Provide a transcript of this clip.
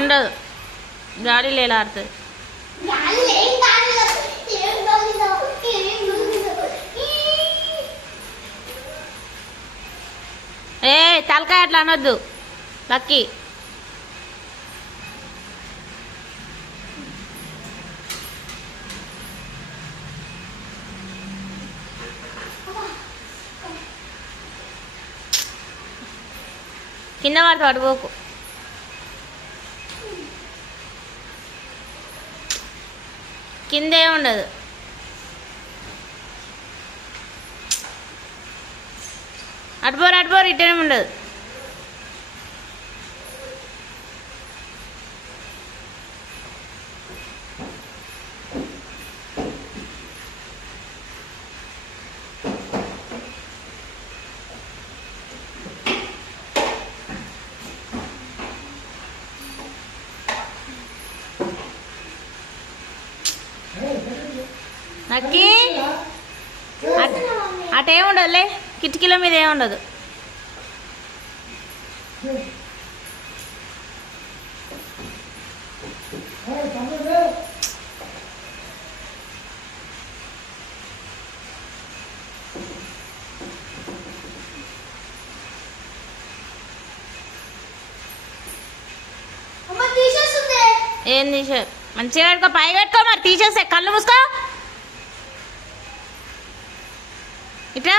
ఉండదు, గాలి లేలాడుతుంది. ఏ తలకాయ అట్లా అనొద్దు లక్కీ. కింద పడితే పడిపోకు. కిందే ఉండదు. అటుపోరు ఇట్టనే ఉండదు. నక్కి అటేముండదులే, కిటికీల మీద ఏముండదు. ఏం తీసే మంచిగా పెట్టుకో, పై పెట్టుకో. మరి తీసేస్తే కళ్ళు మూసుకో. ఇట్లా